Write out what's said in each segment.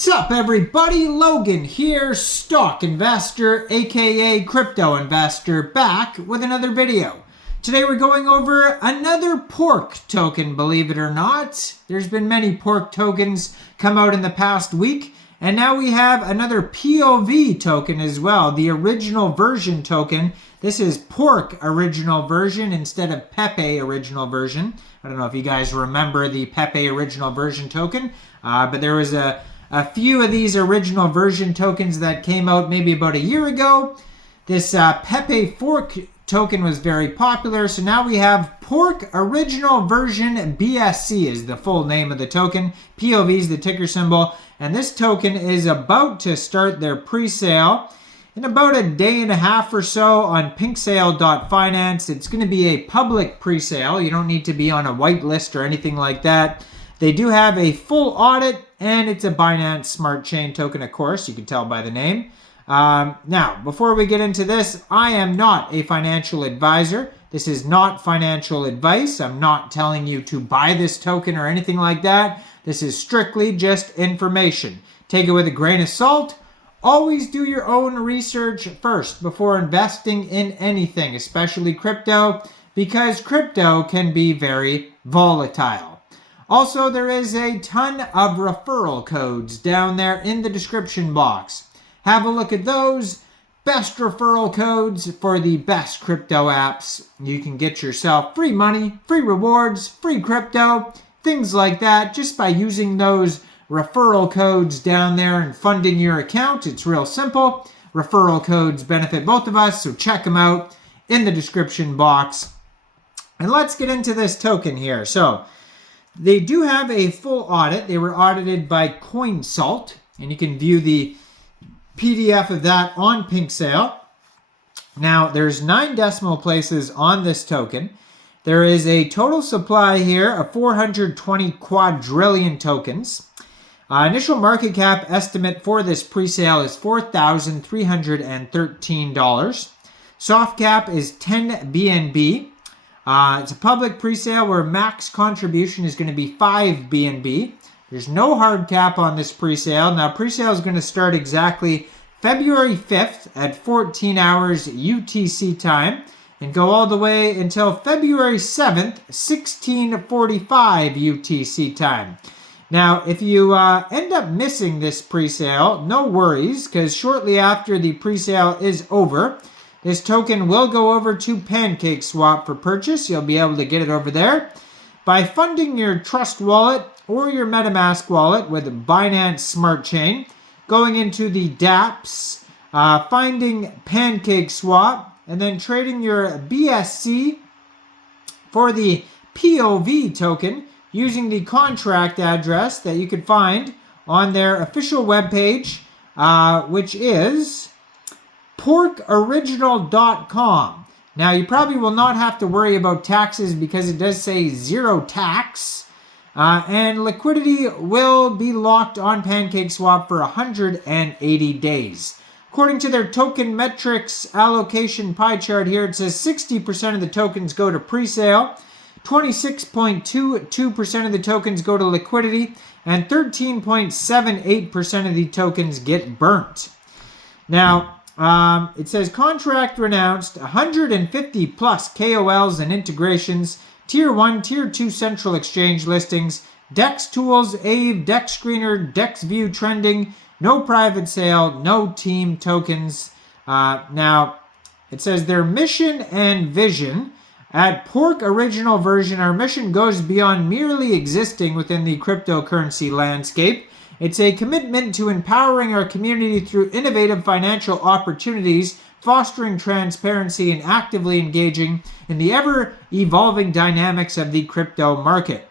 Sup everybody, Logan here, stock investor aka crypto investor, back with another video. Today we're going over another pork token, believe it or not. There's been many pork tokens come out in the past week, and now we have another POV token as well, the original version token. This is pork original version instead of Pepe original version. I don't know if you guys remember the Pepe original version token, but there was a few of these original version tokens that came out maybe about a year ago. This Pepefork token was very popular, so now we have Pork Original Version BSC is the full name of the token. POV is the ticker symbol, and this token is about to start their pre-sale in about a day and a half or so on pinksale.finance. It's going to be a public pre-sale. You don't need to be on a whitelist or anything like that. They do have a full audit, and it's a Binance Smart Chain token, of course. You can tell by the name. Now, before we get into this, I am not a financial advisor. This is not financial advice. I'm not telling you to buy this token or anything like that. This is strictly just information. Take it with a grain of salt. Always do your own research first before investing in anything, especially crypto, because crypto can be very volatile. Also, there is a ton of referral codes down there in the description box. Have a look at those. Best referral codes for the best crypto apps. You can get yourself free money, free rewards, free crypto, things like that, just by using those referral codes down there and funding your account. It's real simple. Referral codes benefit both of us, so check them out in the description box. And let's get into this token here. So, they do have a full audit. They were audited by CoinSalt, and you can view the PDF of that on PinkSale. Now, there's 9 decimal places on this token. There is a total supply here of 420 quadrillion tokens. Initial market cap estimate for this pre-sale is $4,313. Soft cap is 10 BNB. It's a public pre-sale where max contribution is going to be 5 BNB. There's no hard cap on this pre-sale. Now, pre-sale is going to start exactly February 5th at 14 hours UTC time and go all the way until February 7th, 1645 UTC time. Now, if you end up missing this pre-sale, no worries, because shortly after the pre-sale is over, this token will go over to Pancakeswap for purchase. You'll be able to get it over there by funding your Trust wallet or your MetaMask wallet with Binance Smart Chain, going into the dApps, finding Pancakeswap, and then trading your BSC for the POV token using the contract address that you could find on their official webpage, which is porkoriginal.com. Now, you probably will not have to worry about taxes because it does say zero tax. And liquidity will be locked on Pancakeswap for 180 days. According to their token metrics allocation pie chart here, it says 60% of the tokens go to pre-sale, 26.22% of the tokens go to liquidity, and 13.78% of the tokens get burnt. Now, it says contract renounced, 150 plus KOLs and integrations, Tier 1, Tier 2 central exchange listings, DEX tools, AVE, DEX screener, DEX view trending, no private sale, no team tokens. Now, it says their mission and vision. At Pork Original Version, our mission goes beyond merely existing within the cryptocurrency landscape. It's a commitment to empowering our community through innovative financial opportunities, fostering transparency, and actively engaging in the ever-evolving dynamics of the crypto market.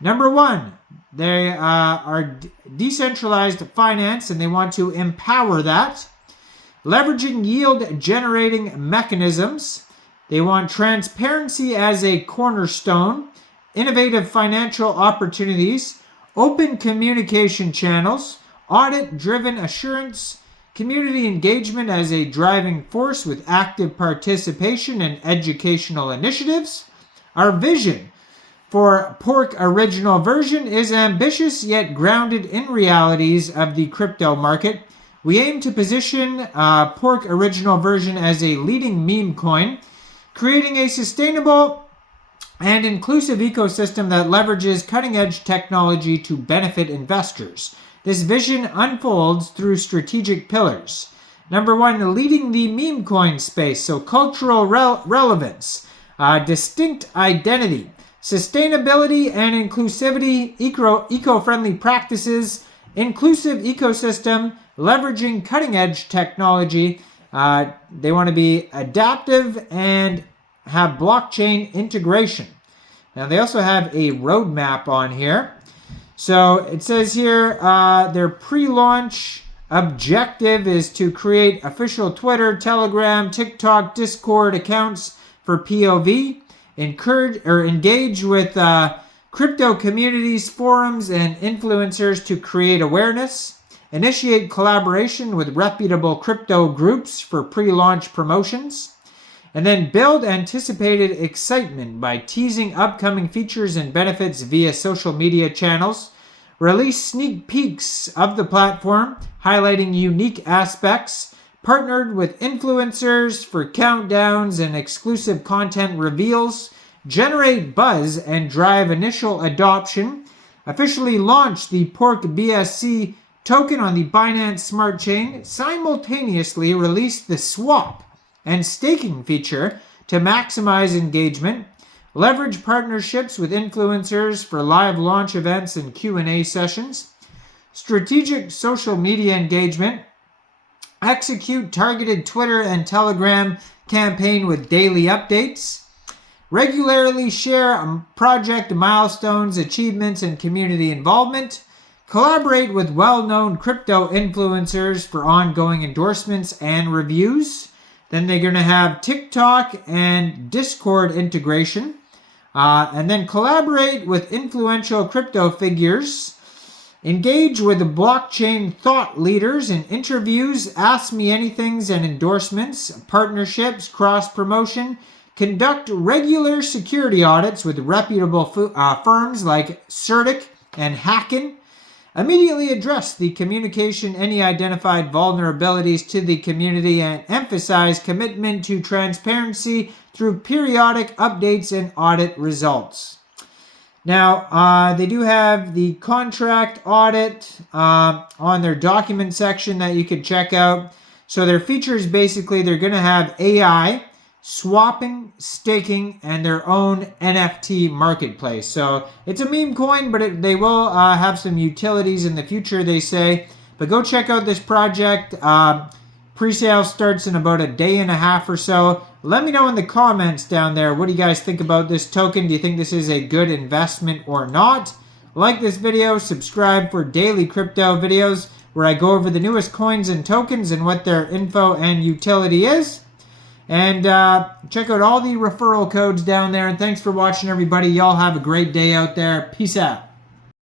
Number 1, they are decentralized finance, and they want to empower that. Leveraging yield-generating mechanisms. They want transparency as a cornerstone, innovative financial opportunities, open communication channels, audit-driven assurance, community engagement as a driving force with active participation and educational initiatives. Our vision. for Pork Original version is ambitious yet grounded in realities of the crypto market. We aim to position Pork Original version as a leading meme coin, creating a sustainable and inclusive ecosystem that leverages cutting-edge technology to benefit investors. This vision unfolds through strategic pillars. Number one, leading the meme coin space, so cultural relevance, distinct identity, sustainability and inclusivity, eco-friendly practices, inclusive ecosystem, leveraging cutting-edge technology. They want to be adaptive and have blockchain integration. Now they also have a roadmap on here. So it says here their pre-launch objective is to create official Twitter, Telegram, TikTok, Discord accounts for POV, engage with crypto communities, forums, and influencers to create awareness, initiate collaboration with reputable crypto groups for pre-launch promotions, and then build anticipated excitement by teasing upcoming features and benefits via social media channels, release sneak peeks of the platform, highlighting unique aspects, partnered with influencers for countdowns and exclusive content reveals, generate buzz and drive initial adoption, officially launch the Pork BSC token on the Binance Smart Chain, simultaneously release the swap and staking feature to maximize engagement, leverage partnerships with influencers for live launch events and Q&A sessions, strategic social media engagement, execute targeted Twitter and Telegram campaign with daily updates, regularly share project milestones, achievements, and community involvement, collaborate with well-known crypto influencers for ongoing endorsements and reviews. Then they're going to have TikTok and Discord integration, and then collaborate with influential crypto figures, engage with the blockchain thought leaders in interviews, ask me anythings and endorsements, partnerships, cross-promotion, conduct regular security audits with reputable firms like CertiK and KRAKEN, immediately address the communication any identified vulnerabilities to the community, and emphasize commitment to transparency through periodic updates and audit results. Now, they do have the contract audit on their document section that you can check out. So their features, basically, they're going to have AI, swapping, staking, and their own NFT marketplace. So it's a meme coin, but they will have some utilities in the future, they say. But go check out this project. Pre-sale starts in about a day and a half or so. Let me know in the comments down there, what do you guys think about this token? Do you think this is a good investment or not? Like this video, subscribe for daily crypto videos where I go over the newest coins and tokens and what their info and utility is. And check out all the referral codes down there. And thanks for watching, everybody. Y'all have a great day out there. Peace out.